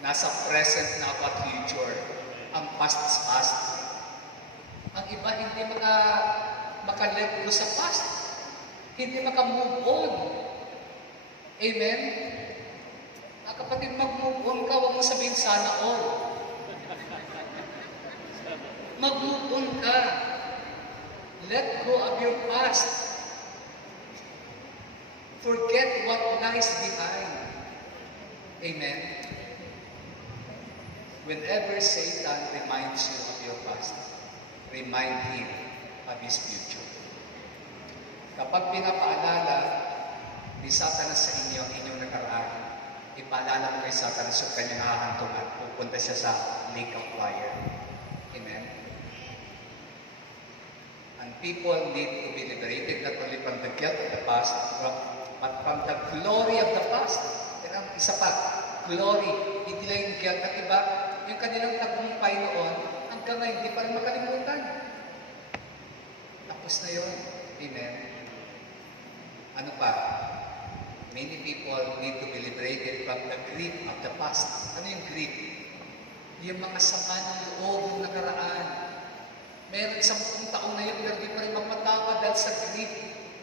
Nasa present na ako at future. Ang past is past. Ang iba, hindi maka-let go sa past. Hindi maka-move on. Amen? Kapatid, mag-move on ka, huwag mo sabihin sana all. Mag-move on ka. Let go of your past. Forget what lies behind. Amen? Whenever Satan reminds you of your past, remind him of his future. Kapag pinapaalala ni Satanas sa inyo ang inyong nakaraan, ipaalala mo kay Satanas yung kanyang hahantong at pupunta siya sa lake of fire. Amen? And people need to be liberated not only from the guilt of the past, but from the glory of the past. Yan ang isa pa, glory. Hindi lang yung guilt ng iba, yung kanilang tagumpay noon, hanggang ngayon, hindi pa rin makalimutan. Tapos na yun. Amen? Ano pa? Many people need to be liberated from the grief of the past. Ano yung grief? Yung mga sama ng loob ng nakaraan. Meron 10 taon na yun, pero di pa rin mapatawad dahil sa grief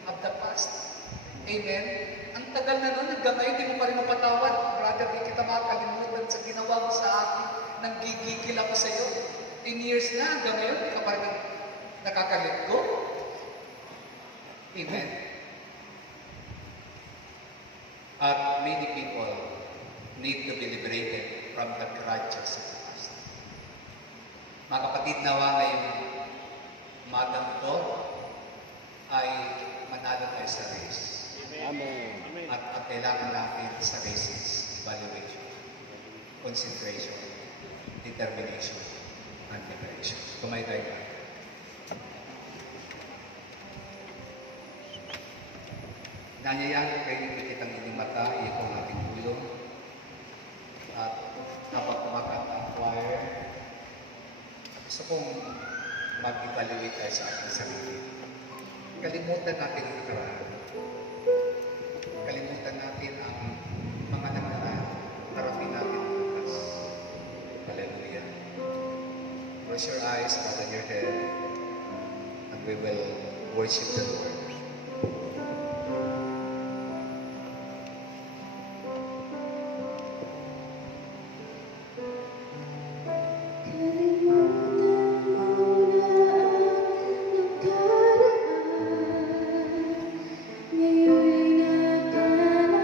of the past. Amen? Ang tagal na nun, hanggang ngayon, di mo pa rin mapatawad. Brother, di kita makakalimutan sa ginawa mo sa akin. Nanggigigil ako sa iyo. 10 years na, hanggang ngayon, di ka pa rin nakakalit ko. Amen? At many people need to be liberated from the grudges of the past. Mga kapatid, nawa ngayong umagang ito ay manalo tayo sa race. Amen. At ang kailangan natin sa race is evaluation, concentration, determination, and liberation. Kumain tayo ba? Nanyayahan ko kayo kitang inyong mata, ito ang ating ulo. At kapag kumakanta ang choir, gusto kong mag-evaluate tayo sa ating sarili. Kalimutan natin ang nakaraan. Kalimutan natin ang mga nakaraan. Harapin natin ang bukas. Hallelujah. Close your eyes, bow down your head, and we will worship the Lord. Ngayon nagdaraan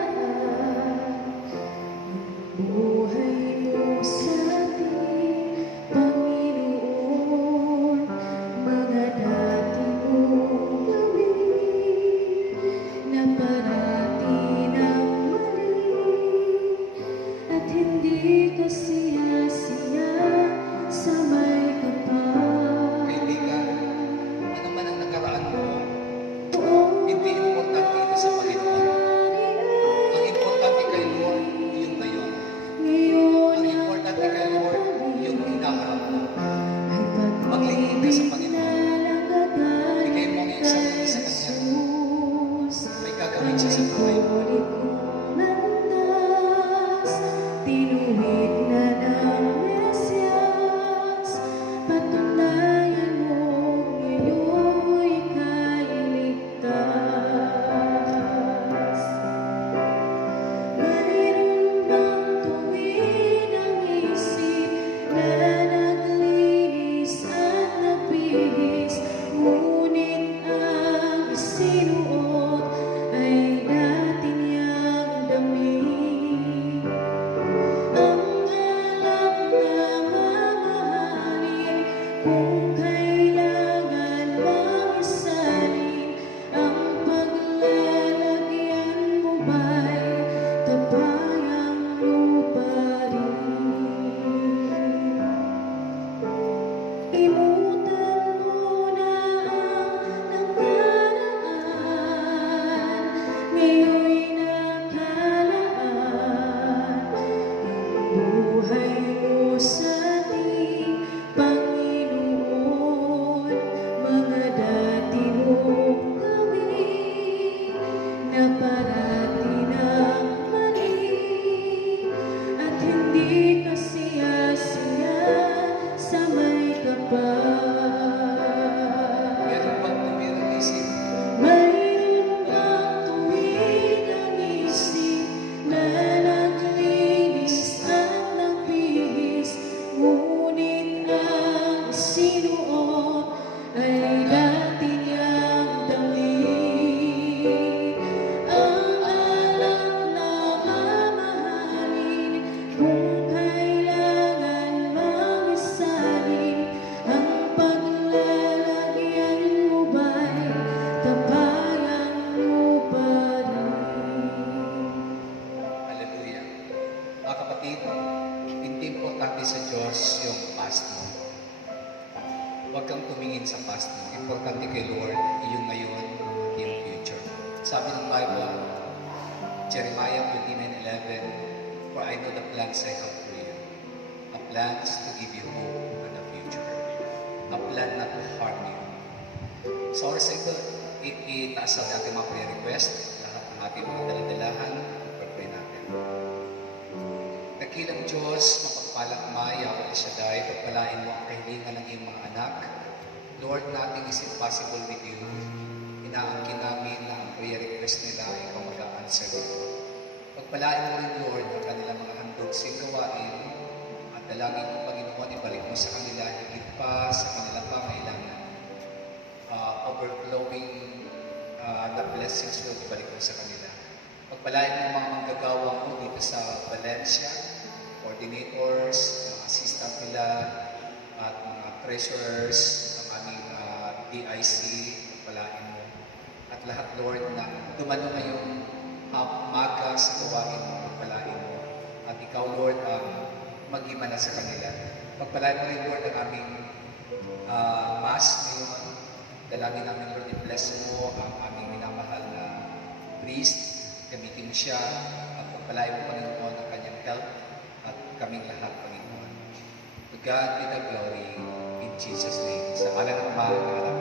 kapatid, hindi importante sa Diyos yung past mo. Huwag kang tumingin sa past mo. Importante kay Lord, yung ngayon, yung future. Sabi ng Bible, Jeremiah 29:11, "For I know the plans I have for you, a plans to give you hope and a future, a plan not to harm you." So, oras ito, itaas sa ating mga prayer request, lahat ng ating mga daladalahan, pag-pray natin. Dakilang Diyos, mapagpalang Maya, El Shaddai, pagpalain mo ang kahilingan ng iyong mga anak. Lord, nothing is impossible with you. Inaangkin namin na ang prayer request nila, ikaw mag-a-answer nito. Pagpalain mo rin, Lord, ang kanilang mga handog sa gawain at dalangin mo, Panginoon, ibalik mo sa kanila higit pa sa kanilang pangailangan. Overflowing the blessings, Lord, ibalik mo sa kanila. Pagpalain mo mga manggagawa mo dito sa Valencia, coordinators, mga assistant nila, at mga treasurers, ang aming DIC, pagpalain mo. At lahat, Lord, na dumalo ngayong umaga sa gawain mo, pagpalain mo. At ikaw, Lord, mag-imana sa kanila. Pagpalain mo rin, Lord, ang aming mass ngayon. Dalangin namin, Lord, i-bless mo ang aming minamahal na priest. Gamitin mo siya at pagpalain mo, Panginoon, ang kanyang health at kaming lahat, Panginoon. To God be the glory in Jesus' name. Sa ngalan ng Ama, ng Anak,